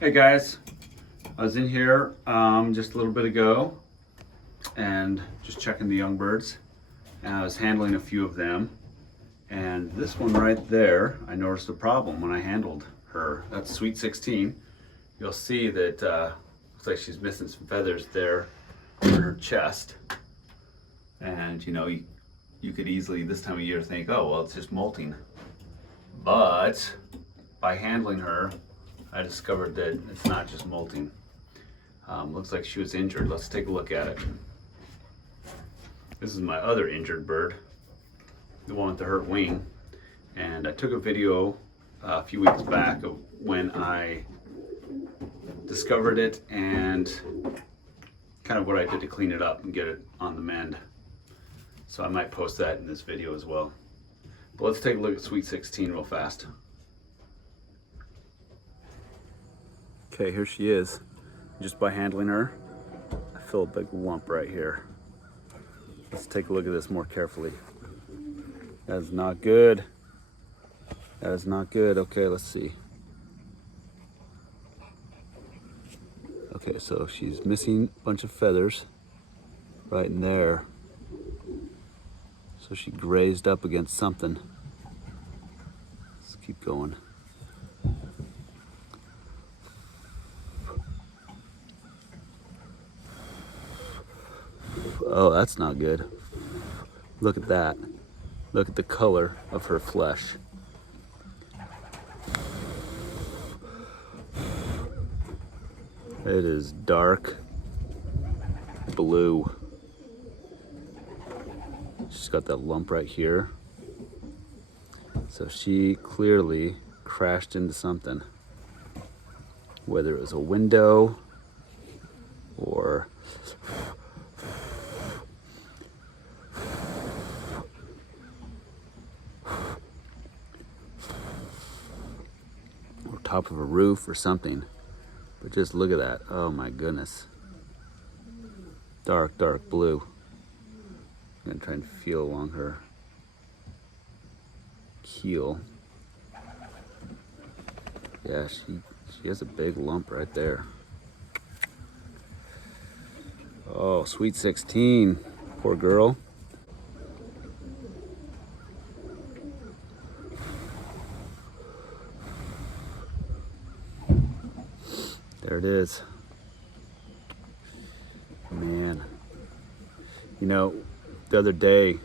Hey guys, I was in here just a little bit ago and just checking the young birds, and I was handling a few of them, and this one right there, I noticed a problem when I handled her. That's Sweet 16. You'll see that looks like she's missing some feathers there on her chest, and you could easily this time of year think, oh well, it's just molting, but by handling her I discovered that it's not just molting. Looks like she was injured. Let's take a look at it. This is my other injured bird, the one with the hurt wing. And I took a video a few weeks back of when I discovered it and kind of what I did to clean it up and get it on the mend. So I might post that in this video as well. But let's take a look at Sweet 16 real fast. Okay, here she is. Just by handling her, I feel a big lump right here. Let's take a look at this more carefully. That is not good. That is not good. Okay, let's see. Okay, so she's missing a bunch of feathers right in there. So she grazed up against something. Let's keep going. Oh, that's not good. Look at that. Look at the color of her flesh. It is dark blue. She's got that lump right here. So she clearly crashed into something. Whether it was a window or top of a roof or something. But just look at that. Oh my goodness. Dark, dark blue. I'm gonna try and feel along her keel. Yeah, she has a big lump right there. Oh, Sweet 16. Poor girl. There it is. Man. The other day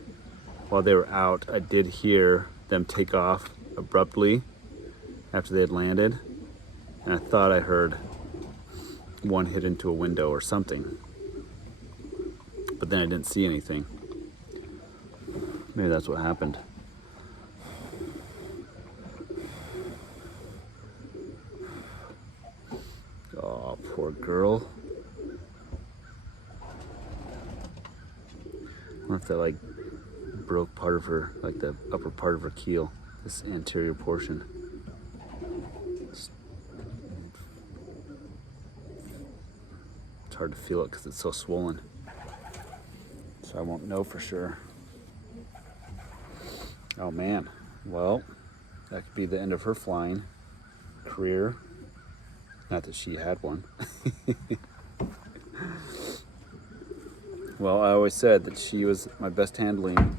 while they were out, I did hear them take off abruptly after they had landed. And I thought I heard one hit into a window or something. But then I didn't see anything. Maybe that's what happened. Oh, poor girl. I wonder if that broke part of her, the upper part of her keel, this anterior portion. It's hard to feel it because it's so swollen. So I won't know for sure. Oh man, well, that could be the end of her flying career. Not that she had one. Well, I always said that she was my best handling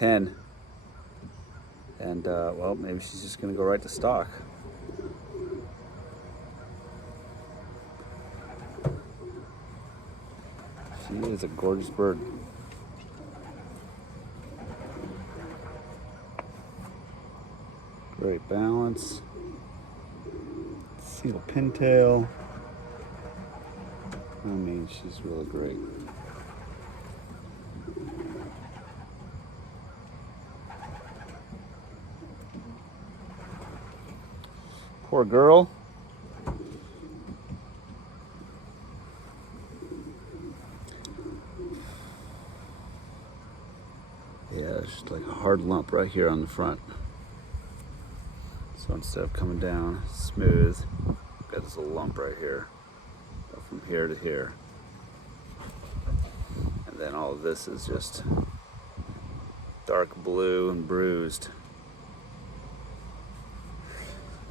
hen. And, well, maybe she's just going to go right to stock. She is a gorgeous bird. Great balance. Seal pintail. I mean, she's really great. Poor girl. Yeah, it's just like a hard lump right here on the front. So instead of coming down smooth, got this little lump right here. Go from here to here. And then all of this is just dark blue and bruised.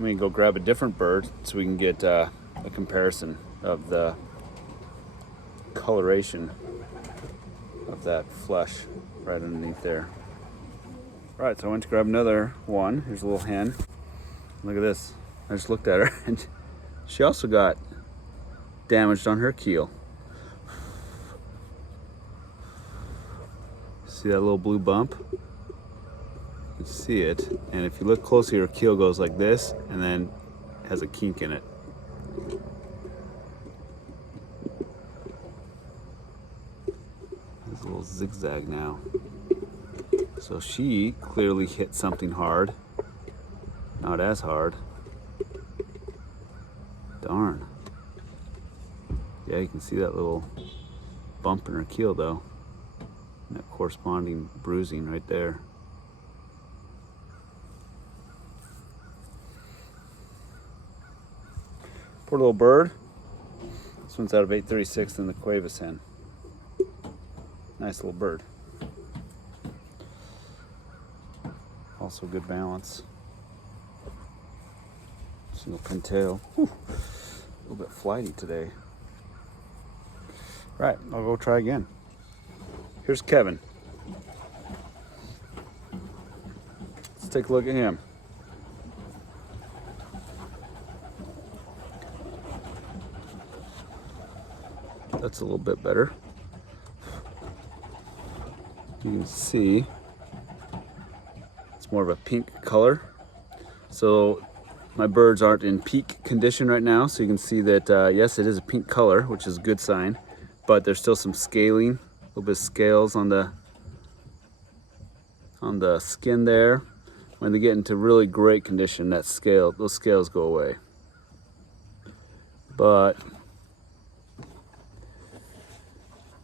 I'm gonna go grab a different bird so we can get a comparison of the coloration of that flesh right underneath there. All right, so I went to grab another one. Here's a little hen. Look at this. I just looked at her and she also got damaged on her keel. See that little blue bump? You can see it. And if you look closely, her keel goes like this and then has a kink in it. There's a little zigzag now. So she clearly hit something hard. Not as hard. Darn. Yeah, you can see that little bump in her keel though. And that corresponding bruising right there. Poor little bird. This one's out of 836 in the Cuevas hen. Nice little bird. Also good balance. Single pintail. Whew. A little bit flighty today. Right, I'll go try again. Here's Kevin. Let's take a look at him. That's a little bit better. You can see it's more of a pink color. So my birds aren't in peak condition right now, so you can see that yes, it is a pink color, which is a good sign, but there's still some scaling, a little bit of scales on the skin there. When they get into really great condition, those scales go away. But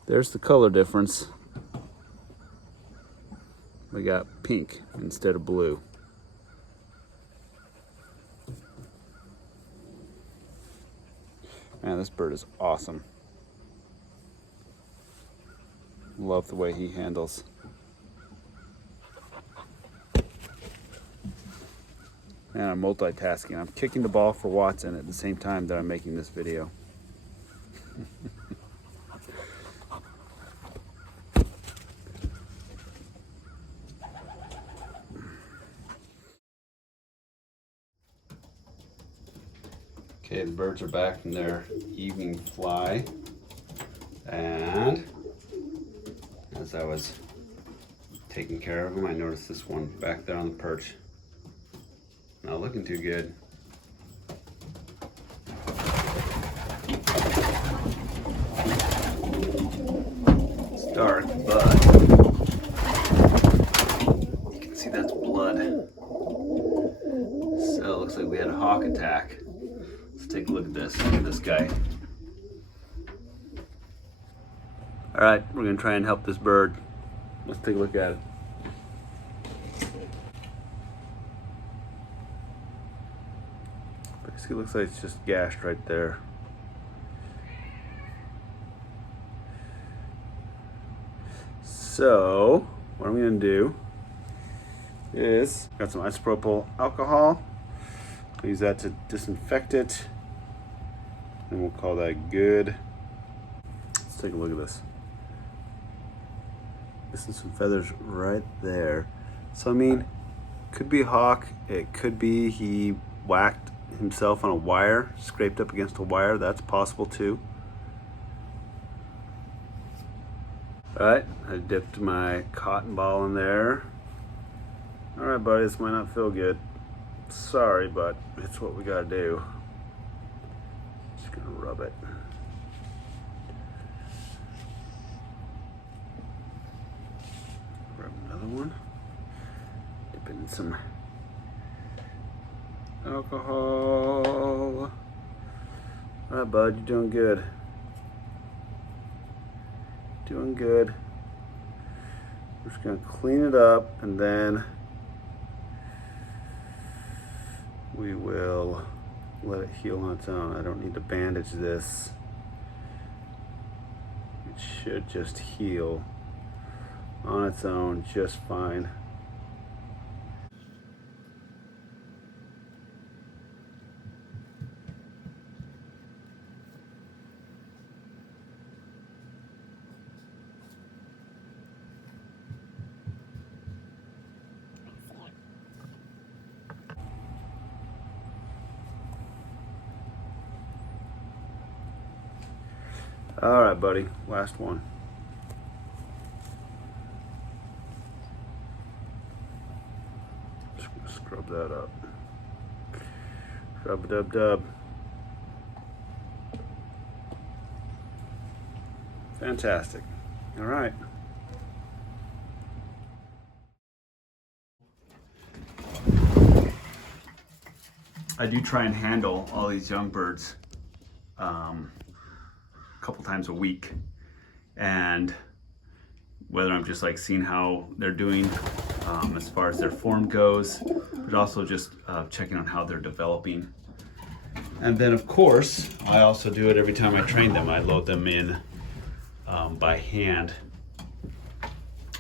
there's the color difference. We got pink instead of blue. Man, this bird is awesome. Love the way he handles. Man, I'm multitasking. I'm kicking the ball for Watson at the same time that I'm making this video. Okay, the birds are back from their evening fly, and as I was taking care of them, I noticed this one back there on the perch. Not looking too good. It's dark, but you can see that's blood. So it looks like we had a hawk attack. Let's take a look at this. Look at this guy. All right, we're gonna try and help this bird. Let's take a look at it. Basically, it looks like it's just gashed right there. So, what I'm gonna do is, got some isopropyl alcohol. Use that to disinfect it, and we'll call that good. Let's take a look at this. Missing some feathers right there. So I mean, could be a hawk. It could be he whacked himself on a wire, scraped up against a wire. That's possible too. All right, I dipped my cotton ball in there. All right, buddy, this might not feel good. Sorry, but it's what we gotta do. Just gonna rub it. Grab another one. Dip it in some alcohol. All right, bud, you're doing good. Doing good. We're just gonna clean it up, and then we will let it heal on its own. I don't need to bandage this. It should just heal on its own just fine. All right, buddy, last one. Just gonna scrub that up. Rub-a-dub-dub. Fantastic. All right. I do try and handle all these young birds a couple times a week, and whether I'm just like seeing how they're doing as far as their form goes, but also just checking on how they're developing. And then of course, I also do it every time I train them. I load them in by hand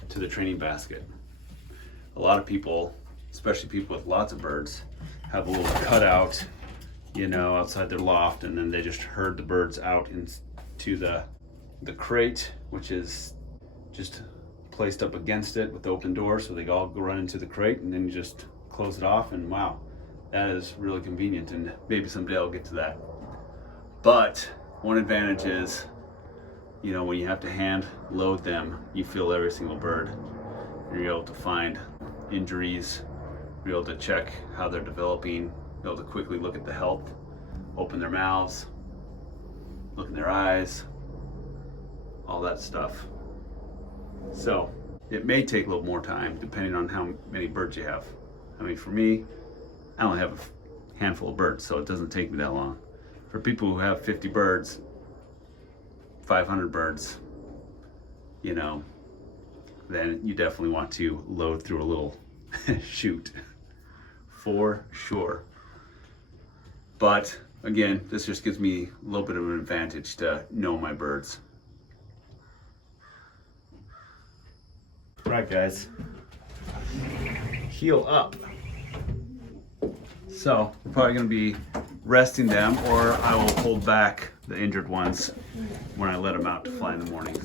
to the training basket. A lot of people, especially people with lots of birds, have a little cutout, you know, outside their loft, and then they just herd the birds out into the crate, which is just placed up against it with the open door, so they all go run into the crate, and then you just close it off, and wow, that is really convenient, and maybe someday I'll get to that. But one advantage is, you know, when you have to hand load them, you feel every single bird. You're able to find injuries, be able to check how they're developing, be able to quickly look at the health, open their mouths, look in their eyes, all that stuff. So it may take a little more time depending on how many birds you have. I mean, for me, I only have a handful of birds, so it doesn't take me that long. For people who have 50 birds, 500 birds, you know, then you definitely want to load through a little chute, for sure. But again, this just gives me a little bit of an advantage to know my birds. Right, guys, heel up. So we're probably going to be resting them, or I will hold back the injured ones when I let them out to fly in the morning.